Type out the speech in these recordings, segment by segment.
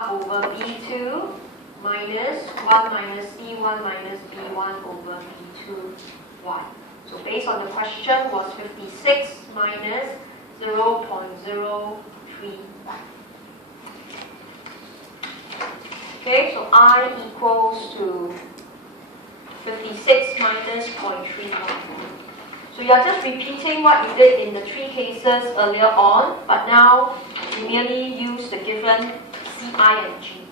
over B2 minus 1 minus C1 minus B1 over B2y. So based on the question was 56 minus 0.031. Okay, so I equals to 56 minus 0.31. So you are just repeating what you did in the three cases earlier on, but now you merely use the given C, I, and G.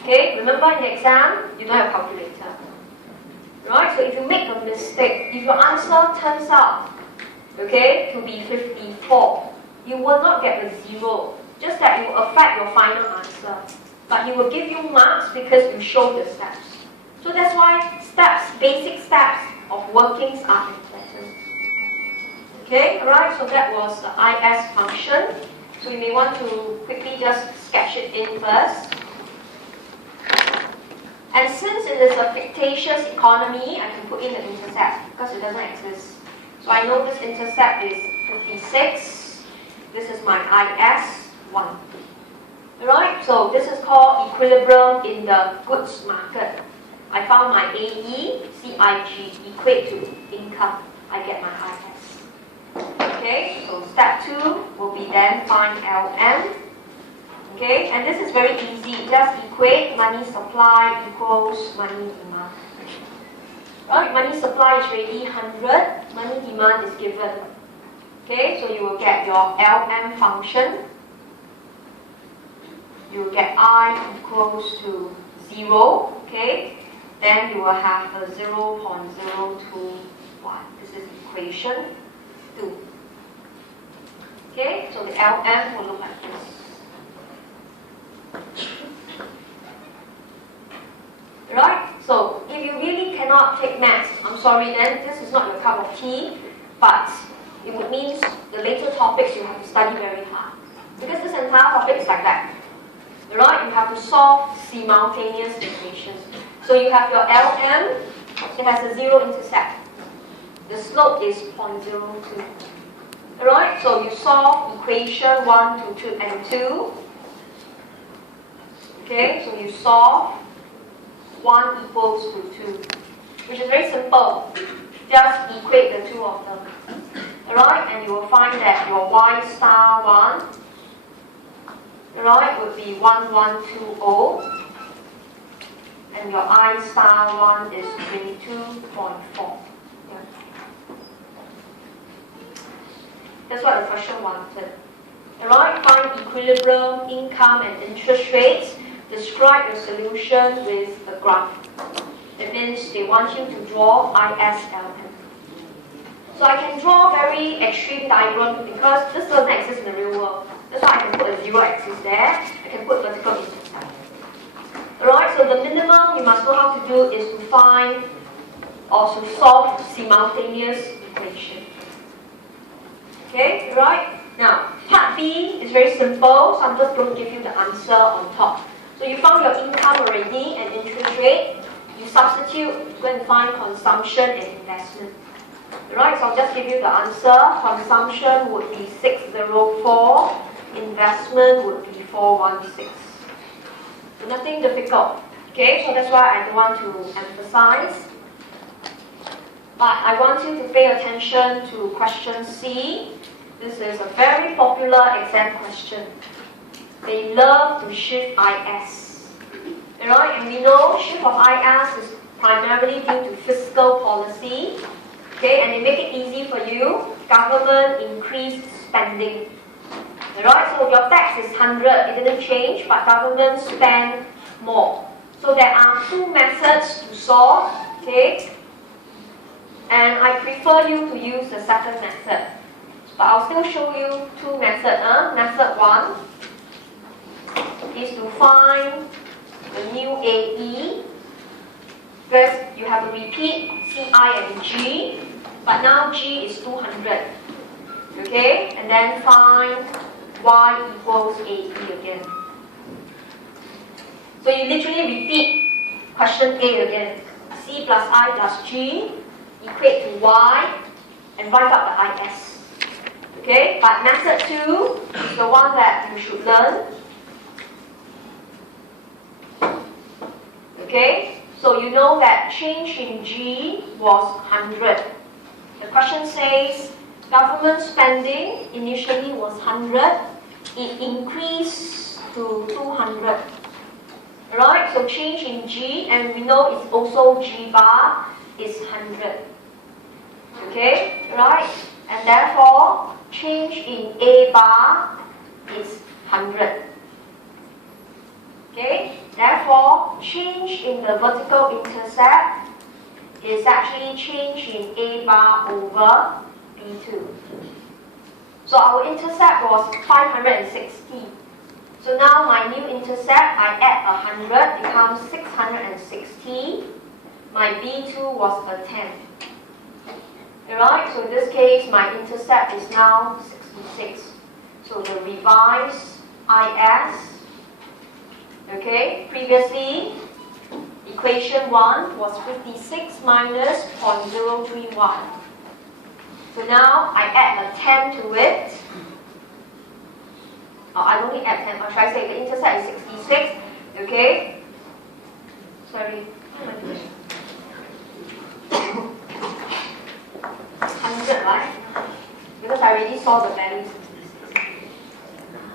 Okay, remember in the exam, you don't have a calculator. Right, so if you make a mistake, if your answer turns out, okay, to be 54, you will not get a 0, just that it will affect your final answer. But he will give you marks because you show the steps. So that's why steps, basic steps of workings are important. Okay, alright, so that was the IS function. So you may want to quickly just sketch it in first. And since it is a fictitious economy, I can put in the intercept because it doesn't exist. So I know this intercept is 56. This is my IS1. Alright, so this is called equilibrium in the goods market. I found my AE, CIG equate to income. I get my IS. Okay, so step 2 will be then find LM. Okay, and this is very easy. Just equate money supply equals money demand. Right, money supply is already 100. Money demand is given. Okay, so you will get your LM function. You will get I equals to 0. Okay, then you will have a 0.021. This is equation 2. Okay, so the LM will look like this. Right? So if you really cannot take maths, I'm sorry then, this is not your cup of tea, but it would mean the later topics you have to study very hard. Because this entire topic is like that. Right? You have to solve simultaneous equations. So you have your LM, it has a 0 intercept. The slope is 0.02. Alright, so you solve equation 1, 2, and 2. Okay, so you solve 1 equals to 2, which is very simple. Just equate the two of them. Alright, and you will find that your y star 1, alright, would be 1120. And your I star 1 is 22.4. Yeah. That's what the question wanted. Alright, find equilibrium, income, and interest rates. Describe your solution with a graph. That means they want you to draw ISLM. So I can draw very extreme diagram because this doesn't exist in the real world. That's why I can put a 0 axis there. I can put vertical intercept. Alright, so the minimum you must know how to do is to find or to solve simultaneous equation. Okay, right? Now, part B is very simple, so I'm just going to give you the answer on top. So you found your income already and interest rate. You substitute, go and find consumption and investment. Alright, so I'll just give you the answer. Consumption would be 604, investment would be 416. So nothing difficult. Okay, so that's why I don't want to emphasize. But I want you to pay attention to question C. This is a very popular exam question. They love to shift IS. Alright, and we know shift of IS is primarily due to fiscal policy. Okay, and they make it easy for you. Government increased spending. Alright, so your tax is 100, it didn't change, but government spend more. So there are two methods to solve, okay? And I prefer you to use the second method. But I'll still show you two methods. Method 1 is to find the new AE. First, you have to repeat CI and G, but now G is 200. Okay, and then find Y equals AE again. So you literally repeat question A again. C plus I plus G equate to Y and write out the IS. Okay, but method 2 is the one that you should learn. Okay, so you know that change in G was 100. The question says government spending initially was 100, it increased to 200. Right, so change in G, and we know it's also G bar is 100. Okay, right, and therefore change in A bar is 100. Okay, therefore change in the vertical intercept is actually change in A bar over B2. So our intercept was 560. So now my new intercept, I add 100, becomes 660. My B2 was a 10. Alright, so in this case, my intercept is now 66. So the revised IS, okay, previously, equation 1 was 56 minus 0.031. So now I add a 10 to it. I don't need add 10, or should I say the intercept is 66, okay? Sorry, 100, right? Because I already saw the values.